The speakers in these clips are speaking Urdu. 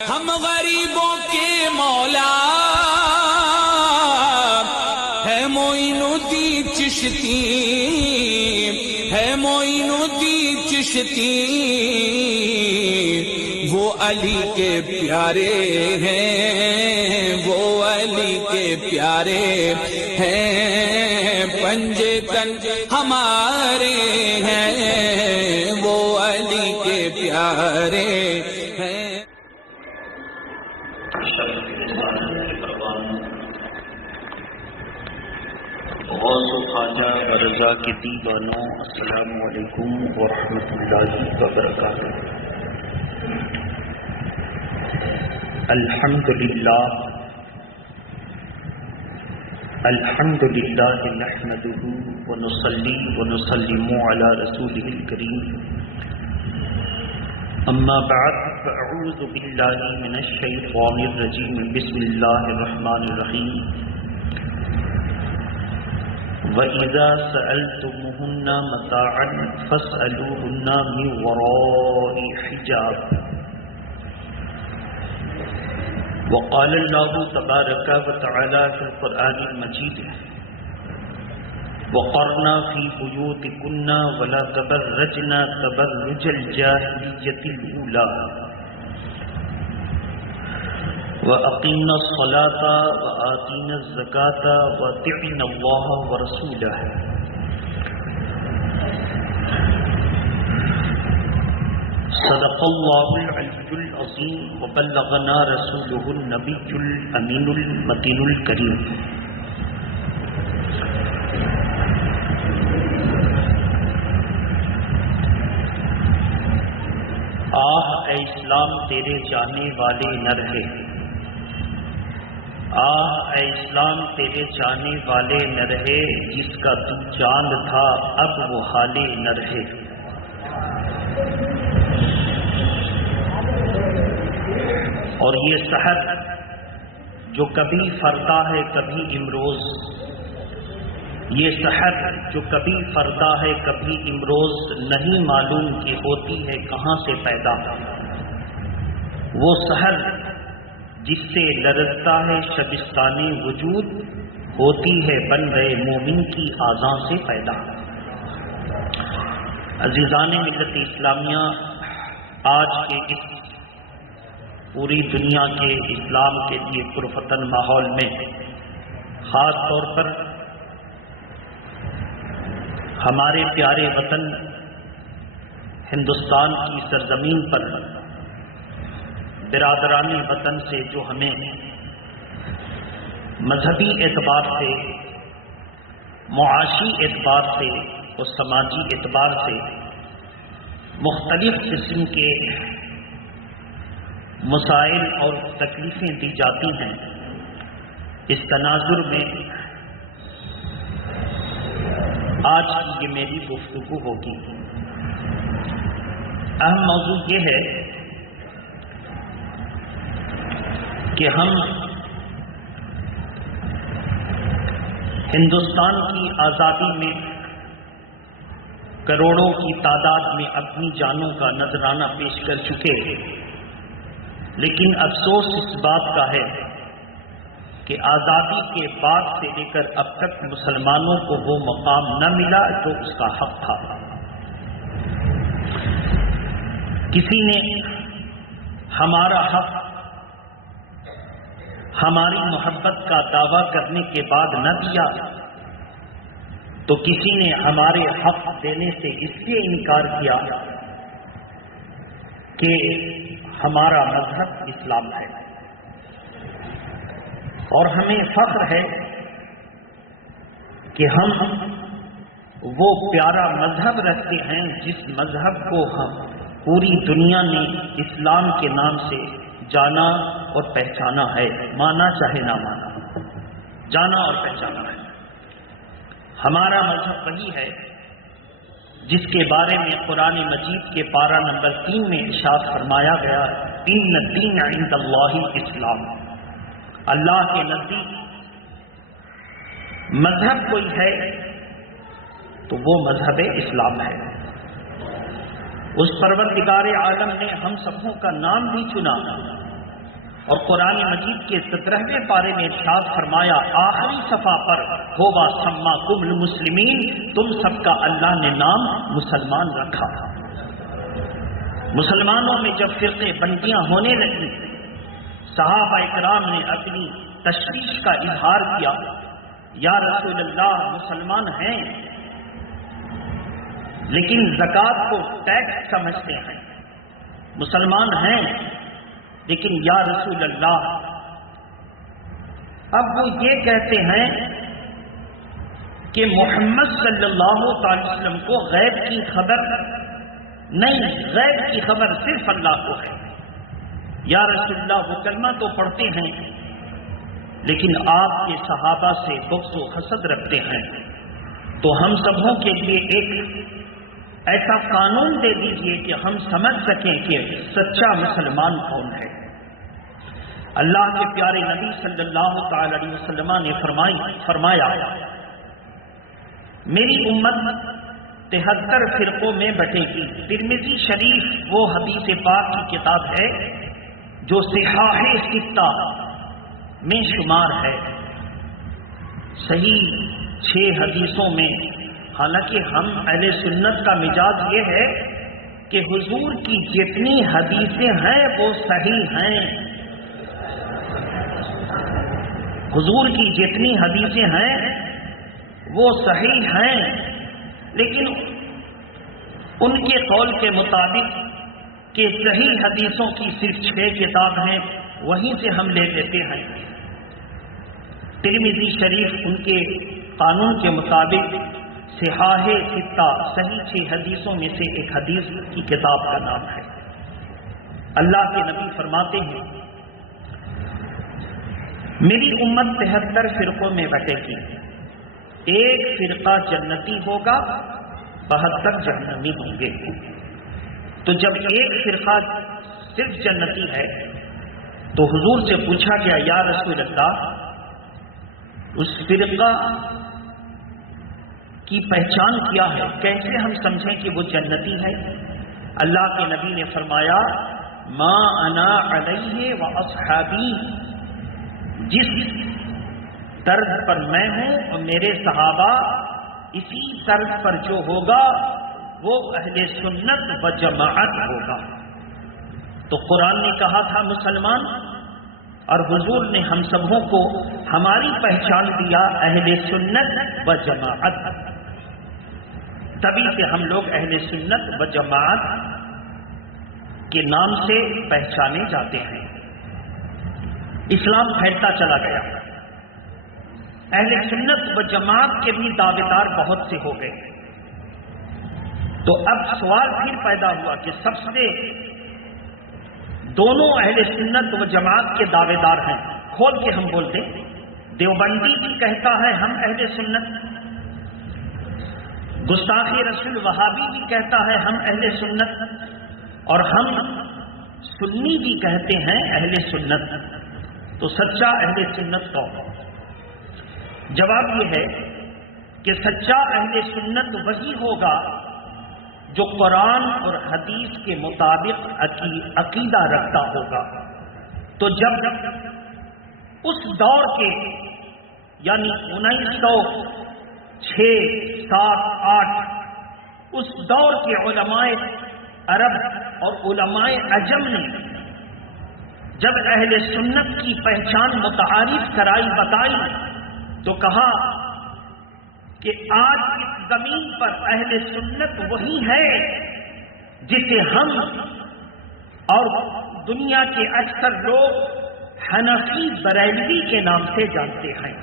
ہم غریبوں کے مولا ہے معین الدین چشتی، ہے معین الدین چشتی، وہ علی کے پیارے ہیں، وہ علی کے پیارے ہیں، پنجے تن ہمارے ہیں، وہ علی کے پیارے ہیں۔ غوث و خواجہ و رضا کے دیوانوں، السلام علیکم ورحمۃ اللہ وبرکاتہ۔ الحمد للہ نحمده ونصلی ونسلم علی رسوله الکریم، اما بعد فاعوذ باللہ من الشیطان الرجیم، بسم اللہ الرحمن الرحیم۔ وَإِذَا سَأَلْتُمُوهُنَّ مَتَاعًا فَاسْأَلُوهُنَّ مِنْ وَرَاءِ حِجَابٍ۔ وقال الله تبارك وتعالى في القرآن المجيد: وقرنا في بيوتكن ولا تبرجن تبرج الجاهلية الأولى وأقمنا الصلاة وآتينا الزكاة وأطعنا الله ورسوله۔ صدق الله العلي العظيم وبلغنا رسوله النبي الأمين المتين الكريم۔ آہ اے اسلام تیرے جانے والے نہ رہے، آہ اے اسلام تیرے جانے والے نہ رہے، جس کا تو چاند تھا اب وہ حالے نہ رہے۔ اور یہ سحر جو کبھی فردا ہے کبھی امروز، یہ سحر جو کبھی فردا ہے کبھی امروز، نہیں معلوم کہ ہوتی ہے کہاں سے پیدا۔ وہ سحر جس سے لرزتا ہے شبستان وجود، ہوتی ہے بن گئے مومن کی آذان سے پیدا۔ عزیزان ملت اسلامیہ، آج کے اس پوری دنیا کے اسلام کے لیے پرفتن ماحول میں، خاص طور پر ہمارے پیارے وطن ہندوستان کی سرزمین پر برادران وطن سے جو ہمیں مذہبی اعتبار سے، معاشی اعتبار سے اور سماجی اعتبار سے مختلف قسم کے مسائل اور تکلیفیں دی جاتی ہیں، اس تناظر میں آج کی یہ میری گفتگو ہوگی۔ اہم موضوع یہ ہے کہ ہم ہندوستان کی آزادی میں کروڑوں کی تعداد میں اپنی جانوں کا نذرانہ پیش کر چکے، لیکن افسوس اس بات کا ہے کہ آزادی کے بعد سے لے کر اب تک مسلمانوں کو وہ مقام نہ ملا جو اس کا حق تھا۔ کسی نے ہمارا حق، ہماری محبت کا دعویٰ کرنے کے بعد نہ دیا، تو کسی نے ہمارے حق دینے سے اس لیے انکار کیا کہ ہمارا مذہب اسلام ہے۔ اور ہمیں فخر ہے کہ ہم وہ پیارا مذہب رکھتے ہیں جس مذہب کو ہم پوری دنیا نے اسلام کے نام سے جانا اور پہچانا ہے، مانا چاہے نہ مانا، جانا اور پہچانا ہے۔ ہمارا مذہب وہی ہے جس کے بارے میں قرآن مجید کے پارہ نمبر 3 میں ارشاد فرمایا گیا، ان الدین عند اللہ اسلام، اللہ کے نزدیک مذہب کوئی ہے تو وہ مذہب اسلام ہے۔ اس پروردگار عالم نے ہم سبوں کا نام بھی چنا اور قرآن مجید کے 17ویں پارے میں ارشاد فرمایا آخری صفحہ پر ہووا سماکم المسلمین، تم سب کا اللہ نے نام مسلمان رکھا۔ مسلمانوں میں جب فرقے بندیاں ہونے لگی، صحابہ اکرام نے اپنی تشویش کا اظہار کیا، یا رسول اللہ مسلمان ہیں لیکن زکوٰۃ کو ٹیکس سمجھتے ہیں، مسلمان ہیں لیکن یا رسول اللہ اب وہ یہ کہتے ہیں کہ محمد صلی اللہ تعالی وسلم کو غیب کی خبر نہیں، غیب کی خبر صرف اللہ کو ہے۔ یا رسول اللہ وہ کلمہ تو پڑھتے ہیں لیکن آپ کے صحابہ سے بغض و حسد رکھتے ہیں، تو ہم سبوں کے لیے ایک ایسا قانون دے دیجئے کہ ہم سمجھ سکیں کہ سچا مسلمان کون ہے۔ اللہ کے پیارے نبی صلی اللہ تعالی علیہ وسلم نے فرمایا میری امت 73 فرقوں میں بٹے گی۔ ترمذی شریف وہ حدیث پاک کی کتاب ہے جو صحاح ستہ میں شمار ہے، صحیح 6 حدیثوں میں۔ حالانکہ ہم اہل سنت کا مزاج یہ ہے کہ حضور کی جتنی حدیثیں ہیں وہ صحیح ہیں، حضور کی جتنی حدیثیں ہیں وہ صحیح ہیں، لیکن ان کے قول کے مطابق کہ صحیح حدیثوں کی صرف 6 کتاب ہیں، وہیں سے ہم لے لیتے ہیں۔ ترمذی شریف ان کے قانون کے مطابق صحاح ستہ صحیح 6 حدیثوں میں سے ایک حدیث کی کتاب کا نام ہے۔ اللہ کے نبی فرماتے ہیں میری امت 73 فرقوں میں بٹے گی، ایک فرقہ جنتی ہوگا، 72 جہنمی ہوں گے۔ تو جب ایک فرقہ صرف جنتی ہے تو حضور سے پوچھا گیا یا رسول اللہ اس فرقہ کی پہچان کیا ہے، کیسے ہم سمجھیں کہ وہ جنتی ہے؟ اللہ کے نبی نے فرمایا ما انا علیہ و اصحابی، جس طرز پر میں ہوں اور میرے صحابہ اسی طرز پر جو ہوگا وہ اہل سنت و جماعت ہوگا۔ تو قرآن نے کہا تھا مسلمان، اور حضور نے ہم سبوں کو ہماری پہچان دیا اہل سنت و جماعت، تبھی سے ہم لوگ اہل سنت و جماعت کے نام سے پہچانے جاتے ہیں۔ اسلام پھیلتا چلا گیا، اہل سنت و جماعت کے بھی دعوے دار بہت سے ہو گئے۔ تو اب سوال پھر پیدا ہوا کہ سب سے دونوں اہل سنت و جماعت کے دعوے دار ہیں، کھول کے ہم بولتے دیوبندی بھی کہتا ہے ہم اہل سنت، گستاخ رسول وہابی بھی کہتا ہے ہم اہل سنت، اور ہم سنی بھی کہتے ہیں اہل سنت۔ تو سچا اہل سنت کون؟ جواب یہ ہے کہ سچا اہل سنت وہی ہوگا جو قرآن اور حدیث کے مطابق عقیدہ رکھتا ہوگا۔ تو جب اس دور کے یعنی 1906، 7، 8 اس دور کے علماء عرب اور علماء عجم نے جب اہل سنت کی پہچان متعارف کرائی، بتائی، تو کہا کہ آج اس زمین پر اہل سنت وہی ہے جسے ہم اور دنیا کے اکثر لوگ حنفی بریلوی کے نام سے جانتے ہیں۔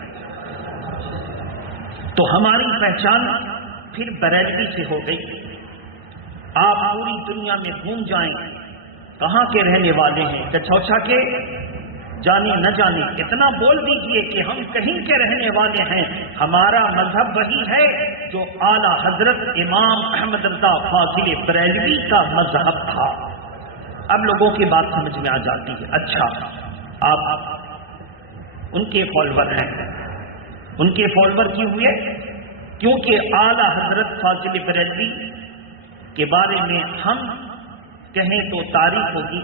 تو ہماری پہچان پھر بریلوی سے ہو گئی۔ آپ پوری دنیا میں گھوم جائیں، کہاں کے رہنے والے ہیں، کچھوچا کے، جانے نہ جانے، اتنا بول دیجئے کہ ہم کہیں کے رہنے والے ہیں، ہمارا مذہب وہی ہے جو اعلیٰ حضرت امام احمد رضا فاضل بریلوی کا مذہب تھا۔ اب لوگوں کی بات سمجھ میں آ جاتی ہے، اچھا آپ ان کے فالوور ہیں، ان کے فالوور کیوں ہوئے؟ کیونکہ اعلیٰ حضرت فاضل بریلوی کے بارے میں ہم کہیں تو تعریف ہوگی،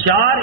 4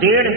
1.5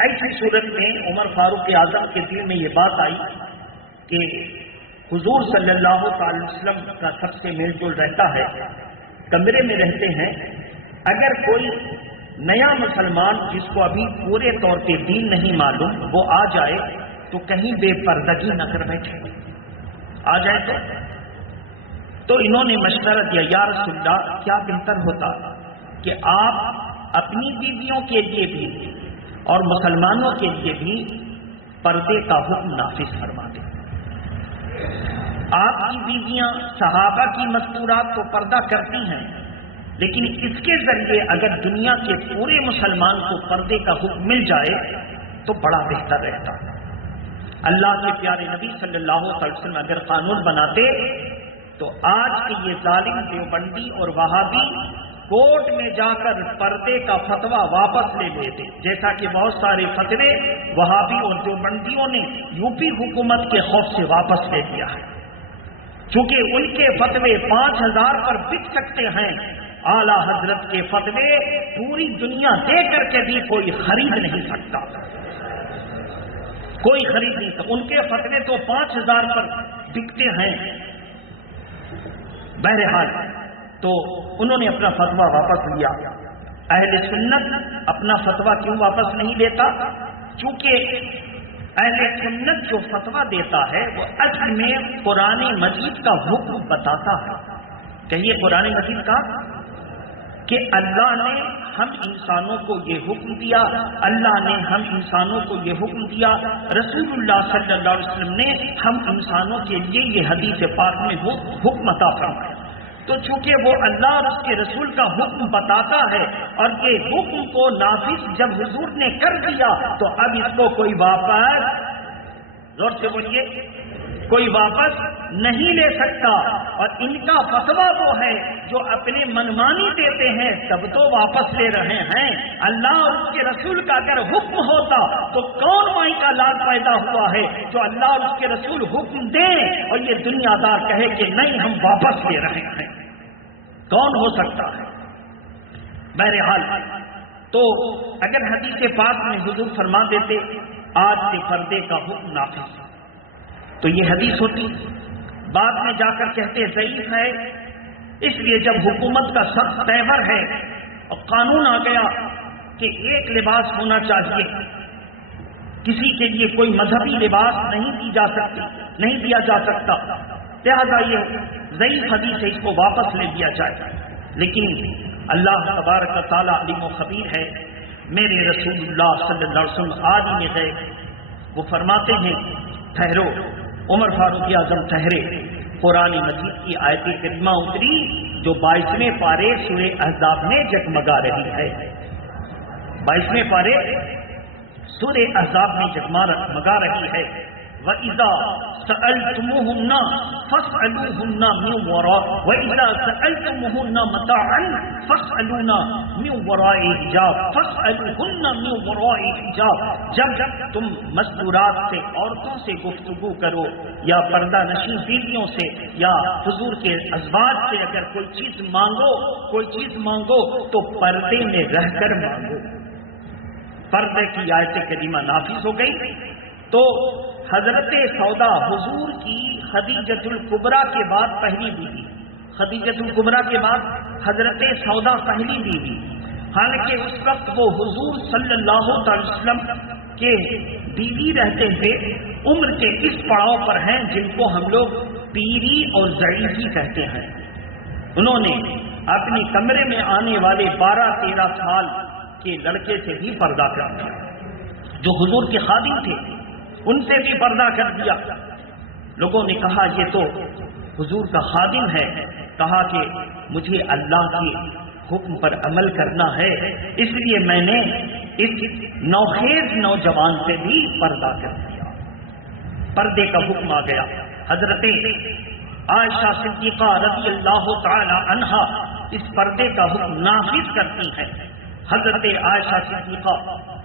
ایسی صورت میں عمر فاروق اعظم کے دل میں یہ بات آئی کہ حضور صلی اللہ تعالی وسلم کا سب سے میل جول رہتا ہے، کمرے میں رہتے ہیں، اگر کوئی نیا مسلمان جس کو ابھی پورے طور پہ دین نہیں معلوم وہ آ جائے تو کہیں بے پردگی نہ کر بیٹھے، آ جائے تو انہوں نے مشورہ دیا، یا رسول اللہ کیا بہتر ہوتا کہ آپ اپنی بیویوں کے لیے بھی اور مسلمانوں کے لیے بھی پردے کا حکم نافذ فرما دیں۔ آپ کی بیویاں صحابہ کی مستورات تو پردہ کرتی ہیں، لیکن اس کے ذریعے اگر دنیا کے پورے مسلمان کو پردے کا حکم مل جائے تو بڑا بہتر رہتا۔ اللہ کے پیارے نبی صلی اللہ علیہ وسلم اگر قانون بناتے تو آج کے یہ ظالم دیوبندی اور وہابی کورٹ میں جا کر پردے کا فتویٰ واپس لے لیتے، جیسا کہ بہت سارے فتوے وہابی اور دیوبندیوں نے یوپی حکومت کے خوف سے واپس لے لیا ہے، چونکہ ان کے فتوے 5000 پر بک سکتے ہیں، اعلی حضرت کے فتوے پوری دنیا دے کر کے بھی کوئی خرید نہیں سکتا، کوئی خرید نہیں سکتا، ان کے فتوے تو 5000 پر بکتے ہیں۔ بہرحال تو انہوں نے اپنا فتویٰ واپس لیا۔ اہل سنت اپنا فتویٰ کیوں واپس نہیں لیتا؟ چونکہ اہل سنت جو فتویٰ دیتا ہے وہ اصل میں قرآن مجید کا حکم بتاتا ہے۔ کہیے قرآن مجید کا کہ اللہ نے ہم انسانوں کو یہ حکم دیا، اللہ نے ہم انسانوں کو یہ حکم دیا، رسول اللہ صلی اللہ علیہ وسلم نے ہم انسانوں کے لیے یہ حدیث پاک میں حکم عطا فرمایا۔ تو چونکہ وہ اللہ اور اس کے رسول کا حکم بتاتا ہے اور یہ حکم کو نافذ جب حضور نے کر دیا تو اب اس کو کوئی واپس، زور سے بولیے، کوئی واپس نہیں لے سکتا۔ اور ان کا فتویٰ وہ ہے جو اپنے منمانی دیتے ہیں تب تو واپس لے رہے ہیں۔ اللہ اور اس کے رسول کا اگر حکم ہوتا تو کون مائی کا لال پیدا ہوا ہے جو اللہ اور اس کے رسول حکم دیں اور یہ دنیا دار کہے کہ نہیں ہم واپس لے رہے ہیں؟ کون ہو سکتا ہے؟ بہرحال تو اگر حدیث پاک میں حضور فرما دیتے آج سے پردے کا حکم نافذ تو یہ حدیث ہوتی، بعد میں جا کر کہتے ضعیف ہے، اس لیے جب حکومت کا سخت تیور ہے اور قانون آ گیا کہ ایک لباس ہونا چاہیے، کسی کے لیے کوئی مذہبی لباس نہیں دیا جا سکتا، لہذا یہ ضعیف حدیث ہے، اس کو واپس لے لیا جائے۔ لیکن اللہ تبارک و تعالی علیم و خبیر ہے، میرے رسول اللہ صلی اللہ علیہ وسلم عالم غیب، وہ فرماتے ہیں ٹھہرو، عمر فاروق اعظم ٹھہرے، قرآن مجید کی آیت کریمہ اتری جو 22ویں پارے سورہ احزاب میں جگمگا رہی ہے، 22ویں پارے سورہ احزاب میں جگمگا رہی ہے، وَإِذَا سَأَلْتُمُوهُنَّ فَاسْأَلُوهُنَّ مِنْ وَرَاءِ وَإِذَا سَأَلْتُمُوهُنَّ مَتَاعًا فَاسْأَلُونَ مِنْ وَرَاءِ حِجَابٍ فَاسْأَلُوهُنَّ مِنْ وَرَاءِ حِجَابٍ۔ جب تم مستورات سے، عورتوں سے گفتگو کرو یا پردہ نشین بیویوں سے یا حضور کے ازواج سے اگر کوئی چیز مانگو تو پردے میں رہ کر مانگو۔ پردے کی آیت کریمہ نافذ ہو گئی تو حضرت سودا حضور کی خدیجۃ الکبریٰ کے بعد پہلی بیوی، خدیجۃ الکبریٰ کے بعد حضرت سودا پہلی بیوی، حالانکہ اس وقت وہ حضور صلی اللہ علیہ وسلم کے بیوی رہتے ہوئے عمر کے اس پڑاؤ پر ہیں جن کو ہم لوگ پیری اور ضعیفی کہتے ہیں۔ انہوں نے اپنی کمرے میں آنے والے 12-13 سال کے لڑکے سے بھی پردہ کر دیا، جو حضور کے خادم تھے ان سے بھی پردہ کر دیا۔ لوگوں نے کہا یہ تو حضور کا خادم ہے، کہا کہ مجھے اللہ کے حکم پر عمل کرنا ہے، اس لیے میں نے اس نوخیز نوجوان سے بھی پردہ کر دیا۔ پردے کا حکم آ گیا۔ حضرت عائشہ صدیقہ رضی اللہ تعالی عنہا اس پردے کا حکم نافذ کرتی ہیں۔ حضرت عائشہ صدیقہ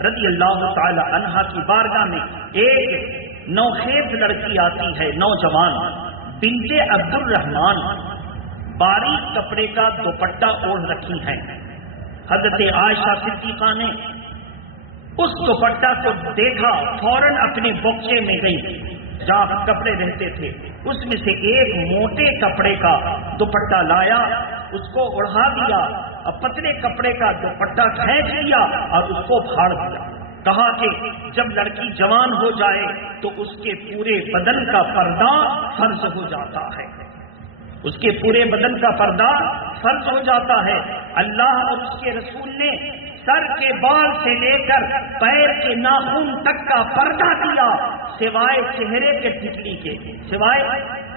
رضی اللہ تعالی عنہا کی بارگاہ میں ایک نوخیز لڑکی آتی ہے، نوجوان بنت عبد الرحمن، باریک کپڑے کا دوپٹہ اوڑھ رکھی ہے۔ حضرت عائشہ صدیقہ نے اس دوپٹہ کو دیکھا، فوراً اپنے بکچے میں گئی جہاں کپڑے رہتے تھے، اس میں سے ایک موٹے کپڑے کا دوپٹہ لایا، اس کو اڑا دیا اور پتلے کپڑے کا دوپٹہ کھینچ لیا اور اس کو پھاڑ دیا۔ کہا کہ جب لڑکی جوان ہو جائے تو اس کے پورے بدن کا پردہ فرض ہو جاتا ہے، اس کے پورے بدن کا پردہ فرض ہو جاتا ہے۔ اللہ اور اس کے رسول نے سر کے بال سے لے کر پیر کے ناخن تک کا پردہ دیا، سوائے چہرے کے ٹکلی کے، سوائے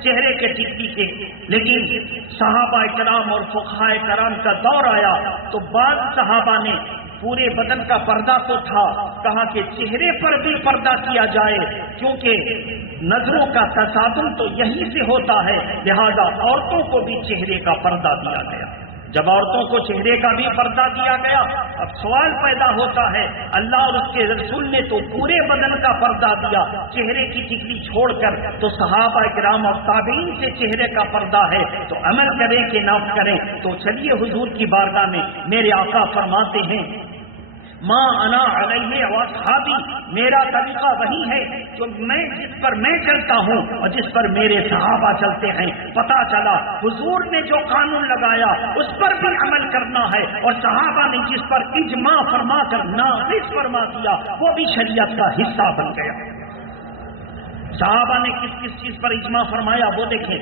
چہرے کے ٹکلی کے۔ لیکن صحابہ کرام اور فقہاء کرام کا دور آیا تو بعض صحابہ نے پورے بدن کا پردہ تو تھا، کہا کہ چہرے پر بھی پردہ کیا جائے، کیونکہ نظروں کا تصادم تو یہیں سے ہوتا ہے، لہذا عورتوں کو بھی چہرے کا پردہ دیا گیا۔ جب عورتوں کو چہرے کا بھی پردہ دیا گیا، اب سوال پیدا ہوتا ہے، اللہ اور اس کے رسول نے تو پورے بدن کا پردہ دیا، چہرے کی ٹکلی چھوڑ کر، تو صحابہ کرام اور تابعین سے چہرے کا پردہ ہے تو عمل کریں کہ نہ کریں؟ تو چلیے حضور کی بارگاہ میں، میرے آقا فرماتے ہیں ماں انا علیہ واصحابی، میرا طریقہ وہی ہے جو جس پر میں چلتا ہوں اور جس پر میرے صحابہ چلتے ہیں۔ پتہ چلا حضور نے جو قانون لگایا اس پر بھی عمل کرنا ہے، اور صحابہ نے جس پر اجماع فرما کر نافذ فرما دیا وہ بھی شریعت کا حصہ بن گیا۔ صحابہ نے کس کس چیز پر اجماع فرمایا وہ دیکھیں۔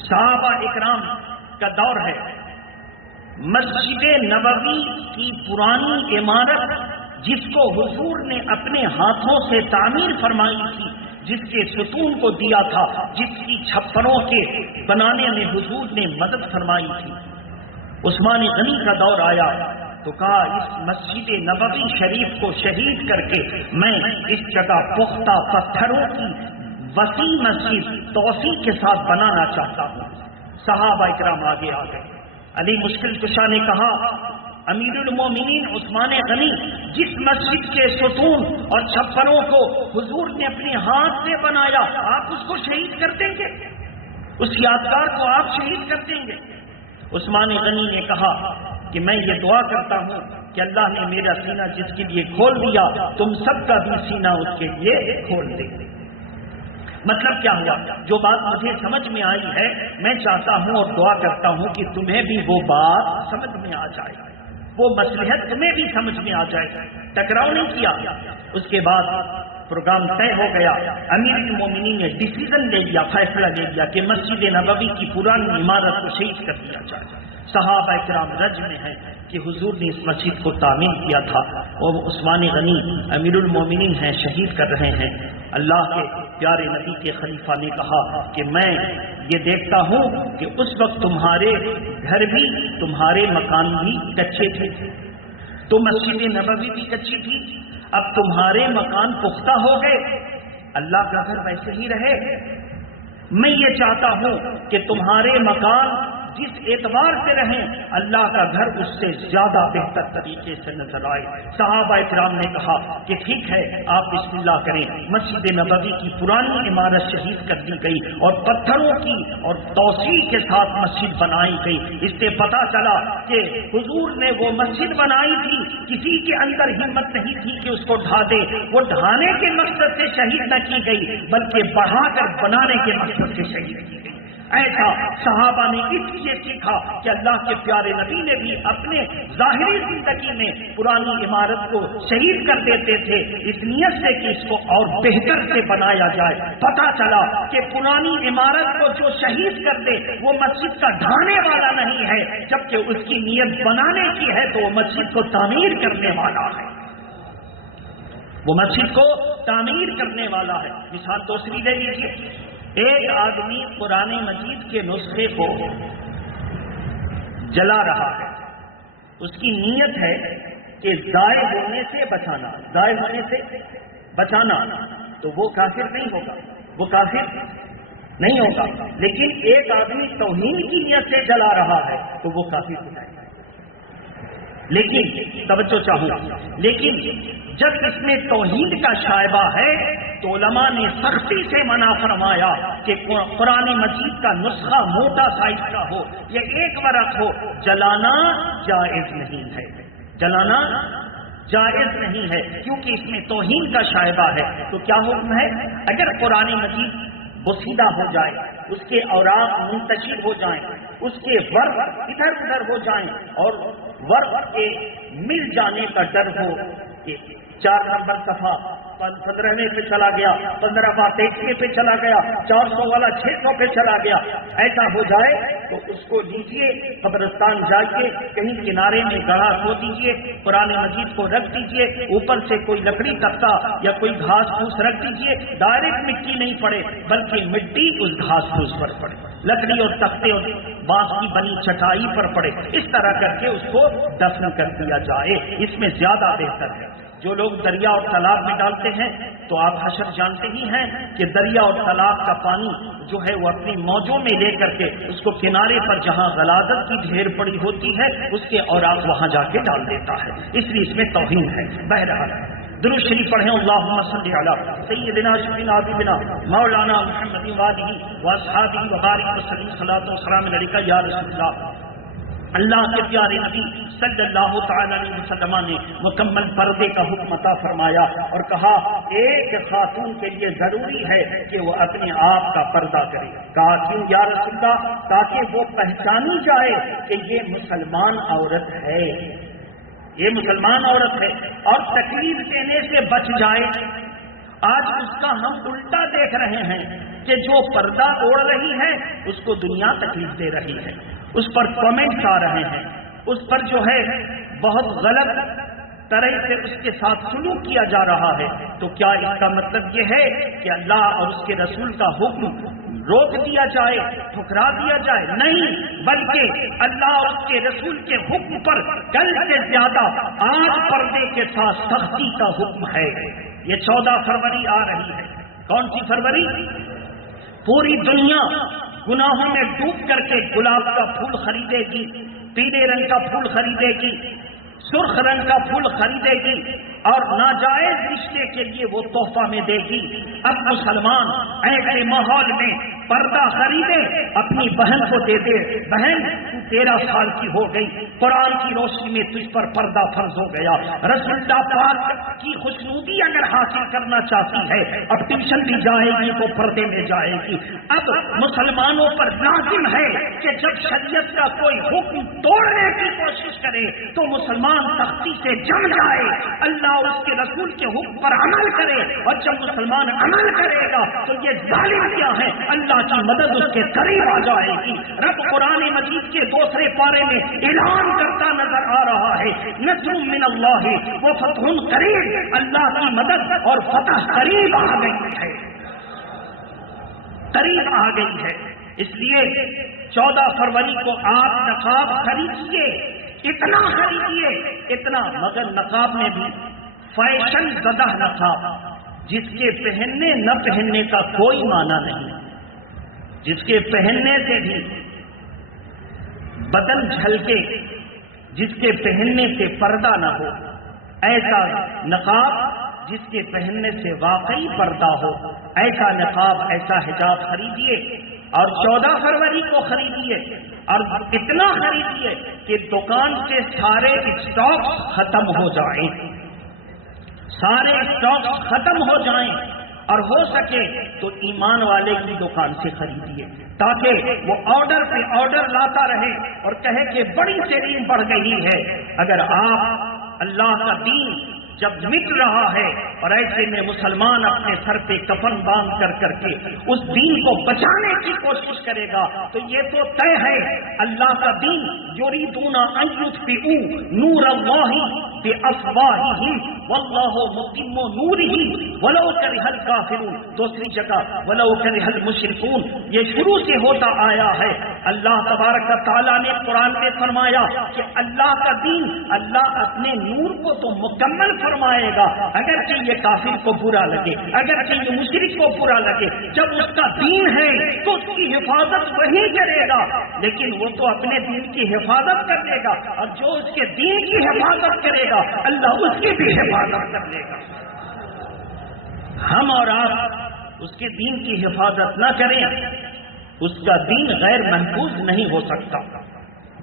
صحابہ اکرام کا دور ہے، مسجد نبوی کی پرانی عمارت جس کو حضور نے اپنے ہاتھوں سے تعمیر فرمائی تھی، جس کے ستون کو دیا تھا، جس کی چھپروں کے بنانے میں حضور نے مدد فرمائی تھی، عثمان غنی کا دور آیا تو کہا اس مسجد نبوی شریف کو شہید کر کے میں اس جگہ پختہ پتھروں کی وسیع مسجد توسیع کے ساتھ بنانا چاہتا ہوں۔ صحابہ اکرام آگے آ گئے۔ علی مشکل کشا نے کہا امیر المومنین عثمان غنی جس مسجد کے ستون اور چھپروں کو حضور نے اپنے ہاتھ سے بنایا، آپ اس کو شہید کر دیں گے؟ اس یادگار کو آپ شہید کر دیں گے؟ عثمان غنی نے کہا کہ میں یہ دعا کرتا ہوں کہ اللہ نے میرا سینہ جس کے لیے کھول دیا تم سب کا بھی سینہ اس کے لیے کھول دے۔ مطلب کیا ہوا؟ جو بات مجھے سمجھ میں آئی ہے میں چاہتا ہوں اور دعا کرتا ہوں کہ تمہیں بھی وہ بات سمجھ میں آ جائے، وہ مصلحت تمہیں بھی سمجھ میں آ جائے۔ ٹکراؤ نہیں کیا۔ اس کے بعد پروگرام طے ہو گیا، امیر المومنین نے ڈیسیژن لے لیا، فیصلہ لے لیا کہ مسجد نبوی کی پرانی عمارت کو شہید کر دیا جائے۔ صحابہ کرام رج میں ہیں کہ حضور نے اس مسجد کو تعمیر کیا تھا، اور عثمان غنی امیر المومنین ہیں، شہید کر رہے ہیں۔ اللہ کے پیارے نبی کے خلیفہ نے کہا کہ میں یہ دیکھتا ہوں کہ اس وقت تمہارے گھر بھی تمہارے مکان بھی کچے تھے، تو مسجد نبوی بھی کچی تھی، اب تمہارے مکان پختہ ہو گئے، اللہ کا گھر ویسے ہی رہے۔ میں یہ چاہتا ہوں کہ تمہارے مکان جس اعتبار سے رہیں اللہ کا گھر اس سے زیادہ بہتر طریقے سے نظر آئے۔ صحابہ کرام نے کہا کہ ٹھیک ہے آپ بسم اللہ کریں۔ مسجد نبوی کی پرانی عمارت شہید کر دی گئی اور پتھروں کی اور توسیع کے ساتھ مسجد بنائی گئی۔ اس سے پتہ چلا کہ حضور نے وہ مسجد بنائی تھی، کسی کے اندر ہمت نہیں تھی کہ اس کو ڈھا دے، وہ ڈھانے کے مقصد سے شہید نہ کی گئی بلکہ بڑھا کر بنانے کے مقصد سے شہید کی گئی۔ ایسا صحابہ نے اس لیے سیکھا کہ اللہ کے پیارے نبی نے بھی اپنے ظاہری زندگی میں پرانی عمارت کو شہید کر دیتے تھے اس نیت سے کہ اس کو اور بہتر سے بنایا جائے۔ پتہ چلا کہ پرانی عمارت کو جو شہید کر دے وہ مسجد کا ڈھانے والا نہیں ہے، جبکہ اس کی نیت بنانے کی ہے تو وہ مسجد کو تعمیر کرنے والا ہے، وہ مسجد کو تعمیر کرنے والا ہے۔ مثال دوسری لے لیجیے، ایک آدمی قرآن مجید کے نسخے کو جلا رہا ہے، اس کی نیت ہے کہ ضائع ہونے سے بچانا، ضائع ہونے سے بچانا، تو وہ کافر نہیں ہوگا، وہ کافر نہیں ہوگا۔ لیکن ایک آدمی توہین کی نیت سے جلا رہا ہے تو وہ کافر ہو جائے گا۔ لیکن توجہ چاہوں، لیکن جب اس میں توحید کا شائبہ ہے تو علماء نے سختی سے منع فرمایا کہ قرآن مجید کا نسخہ موٹا سائز کا ہو یا ایک ورق ہو، جلانا جائز نہیں ہے، جلانا جائز نہیں ہے، کیونکہ اس میں توہین کا شائبہ ہے۔ تو کیا حکم ہے؟ اگر قرآن مجید بوسیدہ ہو جائے، اس کے اوراق منتشر ہو جائیں، اس کے ورق ادھر ادھر ہو جائیں اور ورق کے مل جانے کا ڈر ہو کہ 4 نمبر صفحہ 15ویں پہ چلا گیا، 15واں 23ویں پہ چلا گیا، 400 والا 600 پہ چلا گیا، ایسا ہو جائے تو اس کو لیجیے، قبرستان جائیے، کہیں کنارے میں گڑھا کھو دیجیے، قرآن مجید کو رکھ دیجیے، اوپر سے کوئی لکڑی تختہ یا کوئی گھاس پھوس رکھ دیجیے، ڈائریکٹ مٹی نہیں پڑے بلکہ مٹی اس گھاس پھوس پر پڑے، لکڑی اور تختے اور بانس کی بنی چٹائی پر پڑے، اس طرح کر کے اس کو دفن کر دیا جائے، اس میں زیادہ بہتر ہے۔ جو لوگ دریا اور تالاب میں ڈالتے ہیں تو آپ حشر جانتے ہی ہیں کہ دریا اور تالاب کا پانی جو ہے وہ اپنی موجوں میں لے کر کے اس کو کنارے پر جہاں غلاظت کی ڈھیر پڑی ہوتی ہے اس کے اوراق وہاں جا کے ڈال دیتا ہے، اس لیے اس میں توہین ہے۔ بہرحال درود شریف پڑھیں، اللہم صلی علی سیدنا شفیعنا حبیبنا مولانا محمد وآلہ واصحابہ وبارک وسلم، صلاۃ و سلام علیکہ یا رسول اللہ۔ اللہ کے پیارے نبی صلی اللہ تعالی علیہ وسلم نے مکمل پردے کا حکم عطا فرمایا اور کہا ایک خاتون کے لیے ضروری ہے کہ وہ اپنے آپ کا پردہ کرے۔ کہا کیوں یا رسول اللہ؟ تاکہ وہ پہچانی جائے کہ یہ مسلمان عورت ہے، یہ مسلمان عورت ہے، اور تکلیف دینے سے بچ جائے۔ آج اس کا ہم الٹا دیکھ رہے ہیں کہ جو پردہ اوڑھ رہی ہے اس کو دنیا تکلیف دے رہی ہے، اس پر کامنٹس آ رہے ہیں، اس پر جو ہے بہت غلط طرح سے اس کے ساتھ سلوک کیا جا رہا ہے۔ تو کیا اس کا مطلب یہ ہے کہ اللہ اور اس کے رسول کا حکم روک دیا جائے، ٹھکرا دیا جائے؟ نہیں، بلکہ اللہ اور اس کے رسول کے حکم پر کل سے زیادہ آج پردے کے ساتھ سختی کا حکم ہے۔ یہ 14 فروری آ رہی ہے۔ کون سی فروری؟ پوری دنیا گناہوں میں ڈوب کر کے گلاب کا پھول خریدے گی، پیلے رنگ کا پھول خریدے گی، سرخ رنگ کا پھول خریدے گی اور ناجائز رشتے کے لیے وہ تحفہ میں دے گی۔ اب مسلمان ایسے ماحول میں پردہ خریدے، اپنی بہن کو دے دے، بہن تو 13 سال کی ہو گئی، قرآن کی روشنی میں تجھ پر پردہ فرض ہو گیا، رسول اللہ پاک کی خوشنودی اگر حاصل کرنا چاہتی ہے اب ٹیوشن بھی جائے گی تو پردے میں جائے گی۔ اب مسلمانوں پر لازم ہے کہ جب شریعت کا کوئی حکم توڑنے کی کوشش کرے تو مسلمان سختی سے جم جائے، اللہ اور اس کے رسول کے حکم پر عمل کرے، اور جب مسلمان عمل کرے گا تو یہ ظالم کیا ہے، اللہ کی مدد اس کے قریب آ جائے گی۔ رب قرآن مجید کے دوسرے پارے میں اعلان کرتا نظر آ رہا ہے، نصر من اللہ و فتح قریب، اللہ کی مدد اور فتح قریب آ گئی ہے، قریب آ گئی ہے۔ اس لیے 14 فروری کو آپ نقاب خریدیے، اتنا خریدیے اتنا، مگر نقاب میں بھی فیشن زدہ نقاب، جس کے پہننے نہ پہننے کا کوئی معنی نہیں، جس کے پہننے سے بھی بدن جھلکے، جس کے پہننے سے پردہ نہ ہو، ایسا نقاب جس کے پہننے سے واقعی پردہ ہو، ایسا نقاب، ایسا حجاب خریدیے اور 14 فروری کو خریدیے، اور اتنا خریدیے کہ دکان سے سارے اسٹاک ختم ہو جائیں، سارے اسٹاک ختم ہو جائیں، اور ہو سکے تو ایمان والے کی دکان سے خریدیے تاکہ وہ آرڈر پہ آرڈر لاتا رہے اور کہے کہ بڑی سیلنگ بڑھ گئی ہے۔ اگر آپ اللہ کا دین جب مٹ رہا ہے اور ایسے میں مسلمان اپنے سر پہ کفن باندھ کر کے اس دین کو بچانے کی کوشش کرے گا تو یہ تو طے ہے، اللہ کا دین یریدون ان یطفئوا نور اللہ بافواہہم واللہ متم نورہ ولو کرہ الکافرون۔ دوسری جگہ ولو کرہ المشرکون، یہ شروع سے ہوتا آیا ہے۔ اللہ تبارک تعالیٰ نے قرآن میں فرمایا کہ اللہ کا دین، اللہ اپنے نور کو تو مکمل فرمائے گا، اگرچہ یہ کافر کو برا لگے، اگرچہ یہ مشرک کو برا لگے، جب اس کا دین ہے تو اس کی حفاظت وہی کرے گا، لیکن وہ تو اپنے دین کی حفاظت کر لے گا، اور جو اس کے دین کی حفاظت کرے گا اللہ اس کی بھی حفاظت کر لے گا۔ ہم اور آپ اس کے دین کی حفاظت نہ کریں، اس کا دین غیر محفوظ نہیں ہو سکتا۔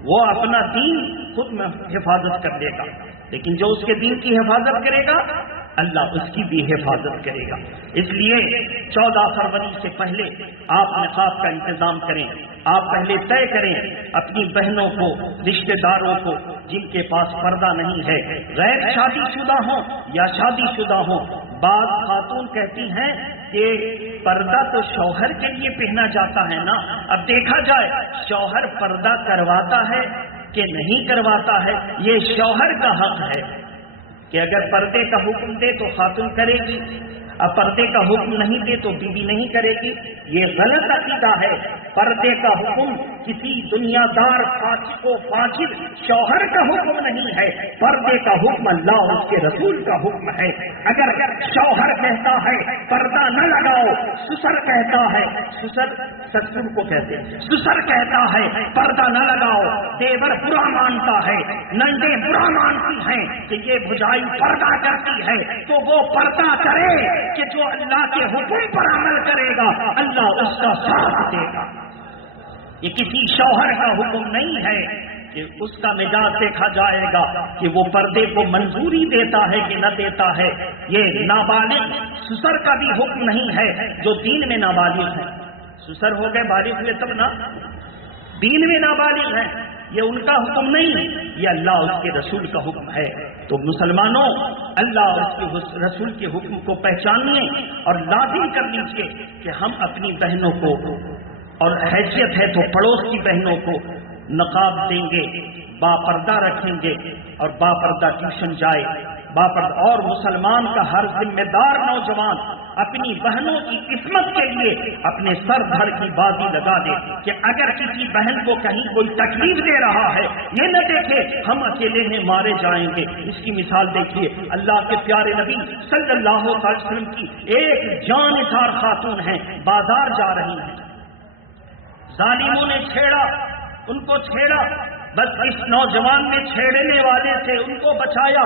وہ اپنا دین خود حفاظت کر لے گا، لیکن جو اس کے دین کی حفاظت کرے گا اللہ اس کی بھی حفاظت کرے گا۔ اس لیے 14 فروری سے پہلے آپ نقاب کا انتظام کریں، آپ پہلے طے کریں اپنی بہنوں کو، رشتہ داروں کو جن کے پاس پردہ نہیں ہے، غیر شادی شدہ ہوں یا شادی شدہ ہوں۔ بعض خاتون کہتی ہیں کہ پردہ تو شوہر کے لیے پہنا جاتا ہے نا، اب دیکھا جائے شوہر پردہ کرواتا ہے کہ نہیں کرواتا ہے، یہ شوہر کا حق ہے کہ اگر پردے کا حکم دے تو خاتون کرے گی، اب پردے کا حکم نہیں دے تو بیوی نہیں کرے گی۔ یہ غلط عقیدہ ہے۔ پردے کا حکم کسی دنیا دار فاسق و فاجر شوہر کا حکم نہیں ہے، پردے کا حکم اللہ اور اس کے رسول کا حکم ہے۔ اگر شوہر کہتا ہے پردہ نہ لگاؤ، سسر کہتا ہے، سسر کو کہتے ہیں، سسر کہتا ہے پردہ نہ لگاؤ، دیور برا مانتا ہے، نندے برا مانتی ہیں کہ یہ بھجائی پردہ کرتی ہے، تو وہ پردہ کرے کہ جو اللہ کے حکم پر عمل کرے گا اللہ اس کا ساتھ دے گا۔ یہ کسی شوہر کا حکم نہیں ہے کہ اس کا مزاج دیکھا جائے گا کہ وہ پردے کو منظوری دیتا ہے کہ نہ دیتا ہے۔ یہ نابالغ سسر کا بھی حکم نہیں ہے جو دین میں نابالغ ہے۔ سسر ہو گئے بالغ ہوئے تب نا، دین میں نابالغ ہے، یہ ان کا حکم نہیں، یہ اللہ اور اس کے رسول کا حکم ہے۔ تو مسلمانوں اللہ اور اس کے رسول کے حکم کو پہچانیے اور لازم کر لیجیے کہ ہم اپنی بہنوں کو، اور حیثیت ہے تو پڑوس کی بہنوں کو نقاب دیں گے، باپردہ رکھیں گے اور باپردہ ٹیوشن جائے باپردہ۔ اور مسلمان کا ہر ذمہ دار نوجوان اپنی بہنوں کی عصمت کے لیے اپنے سر دھڑ کی بازی لگا دے کہ اگر کسی بہن کو کہیں کوئی تکلیف دے رہا ہے یہ نہ دیکھے ہم اکیلے ہیں مارے جائیں گے۔ اس کی مثال دیکھیے، اللہ کے پیارے نبی صلی اللہ علیہ وسلم کی ایک جان نثار خاتون ہیں، بازار جا رہی ہیں، ظالموں نے چھیڑا، ان کو چھیڑا، بس اس نوجوان نے چھیڑنے والے سے ان کو بچایا،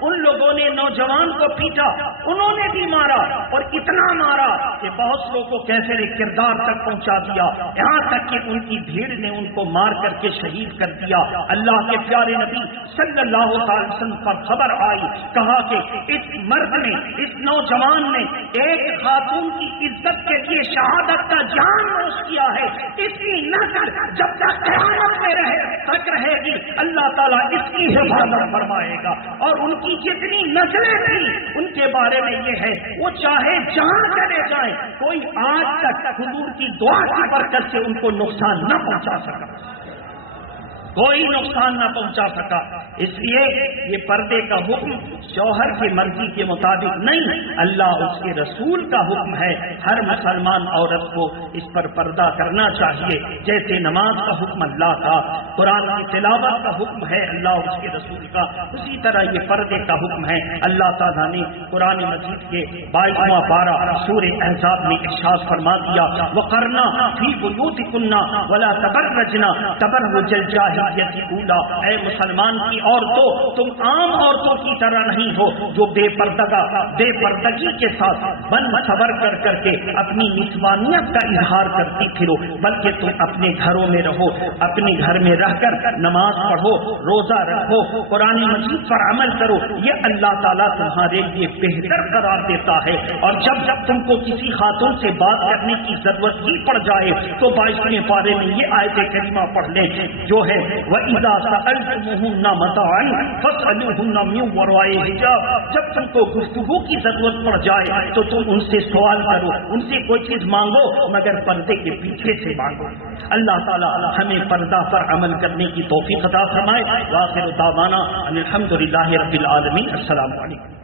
ان لوگوں نے نوجوان کو پیٹا، انہوں نے بھی مارا اور اتنا مارا کہ بہت لوگوں کو کیفر کردار تک پہنچا دیا، یہاں تک کہ ان کی بھیڑ نے ان کو مار کر کے شہید کر دیا۔ اللہ کے پیارے نبی صلی اللہ علیہ وسلم پر خبر آئی، کہا کہ اس مرد نے، اس نوجوان نے ایک خاتون کی عزت کے لیے شہادت کا جان نوش کیا ہے، اس کی نسل جب تک قیامت میں رہے گی اللہ تعالیٰ اس کی حفاظت فرمائے گا۔ اور ان کی جتنی نسلیں تھیں ان کے بارے میں یہ ہے وہ چاہے جہاں چلے جائیں کوئی آج تک حضور کی دعا کی برکت سے ان کو نقصان نہ پہنچا سکا، کوئی نقصان نہ پہنچا سکا۔ اس لیے یہ پردے کا حکم شوہر کی مرضی کے مطابق نہیں، اللہ اس کے رسول کا حکم ہے۔ ہر مسلمان عورت کو اس پر پردہ کرنا چاہیے، جیسے نماز کا حکم اللہ کا، قرآن کی تلاوت کا حکم ہے اللہ اور اس کے رسول کا، اسی طرح یہ پردے کا حکم ہے۔ اللہ تعالیٰ نے قرآن مجید کے 22واں پارہ سورہ احزاب میں ارشاد فرما دیا، وَقَرْنَا فِي بُيُوتِكُنَّ وَلَا تَبَرَّجْنَا تَبَرُّجَ الْجَاهِلِيَّةِ الْأُولَىٰ۔ اے مسلمان کی عورتوں، تم عام عورتوں کی طرح نہیں ہو جو بے پردگی کے ساتھ بن صبر کر کے اپنی نسوانیت کا اظہار کرتی پھرو، بلکہ تم اپنے گھروں میں رہو، اپنے گھر میں رہ کر نماز پڑھو، روزہ رکھو، قرآن مجید پر عمل کرو، یہ اللہ تعالیٰ تمہارے لیے بہتر قرار دیتا ہے۔ اور جب تم کو کسی خاتون سے بات کرنے کی ضرورت ہی پڑ جائے تو 22ویں پارے میں یہ آیت کریمہ پڑھ لیں جو ہے وَإِذَا سَأَلْتُمُوهُنَّ مَتَاعًا فَاسْأَلُوهُنَّ مِن وَرَاءِ حِجَابٍ۔ جب تم کو گفتگو کی ضرورت پڑ جائے تو تم ان سے سوال کرو، ان سے کوئی چیز مانگو مگر پردے کے پیچھے سے مانگو۔ اللہ تعالیٰ ہمیں پردہ پر عمل کرنے کی توفیق عطا فرمائے۔ وآخر دعوانا ان الحمد للہ رب العالمین۔ السلام علیکم۔